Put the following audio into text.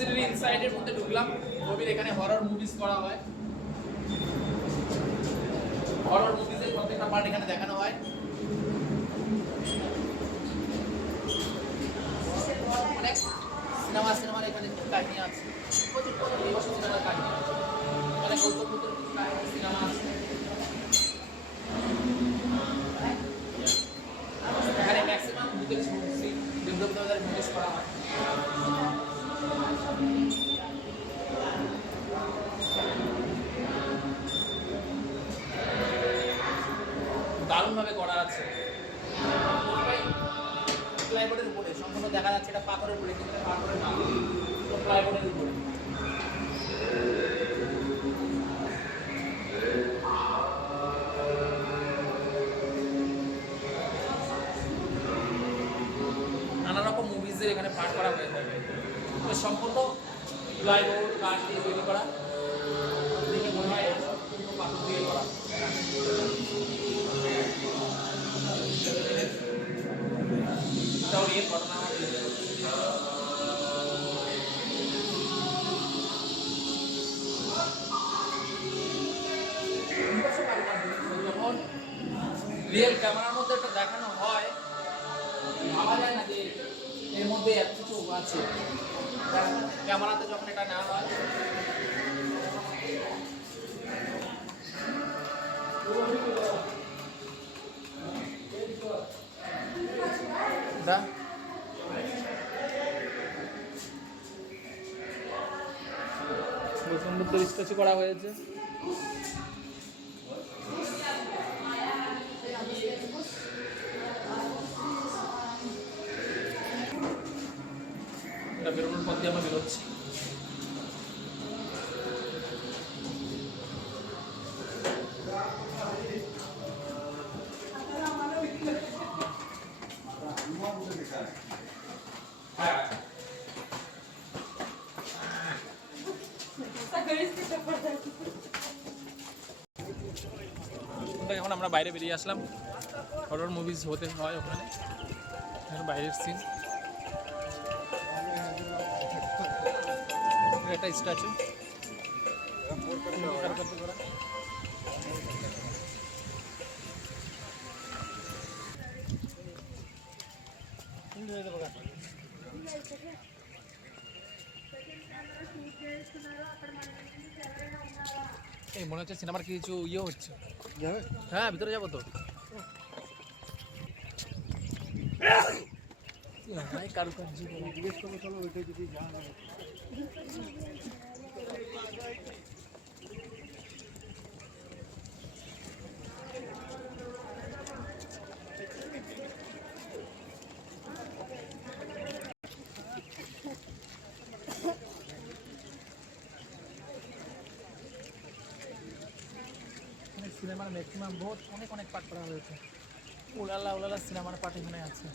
সিটির ইনসাইডের মধ্যে ঢুকলাম। ছবির এখানে হরর মুভিজ করা হয়, হরর মুভিজের প্রত্যেকটা পার্ট এখানে দেখানো হয়। অনেক সিনেমার এখানে কাহিনী আছে, প্রচুর সিনেমার কাহিনী আছে, অনেক গল্প সিনেমা আছে। এখানে ম্যাক্সিমাম ভূতের দেবদেবতাদের মুভিজ করা হয়। দারুণভাবে করা আছে। প্লাইবোর্ডের উপরে সম্পূর্ণ দেখা যাচ্ছে এটা পাথরের উপরে, কিন্তু পাথরের না, প্লাইবোর্ডের উপরে। নানা রকম মুভিজের এখানে পাঠ করা হয়ে থাকে। সম্পূর্ণ প্লাইবোর্ড কাঠ দিয়ে তৈরি করা, দেখে মনে হয় সম্পূর্ণ পাথর দিয়ে করা। ঘটনা যখন রিয়েল ক্যামেরার মধ্যে একটা দেখানো হয়, ভাবা যায় না যে এর মধ্যে এত কিছু আছে। ক্যামেরাতে যখন এটা নেওয়া হয়, গৌতম বুদ্ধের স্ট্যাচু করা হয়েছে। এটা বেরোনোর পথ দিয়ে আমরা বেরোচ্ছি। এখন আমরা বাইরে বেরিয়ে আসলাম। হরর মুভিজ হতে হয় ওখানে, বাইরের সিন। একটা স্ট্যাচু এই মনে হচ্ছে সিনেমার কিছু ইয়ে হচ্ছে। হ্যাঁ, ভিতরে যাবো তো। কারুকার্য জিজ্ঞেস করবো, চলো ওইটাই যদি যাওয়া হবে। সিনেমার ম্যাক্সিমাম অনেক পার্ট করা হয়েছে। উলালা সিনেমার পার্ট এখানে আছে।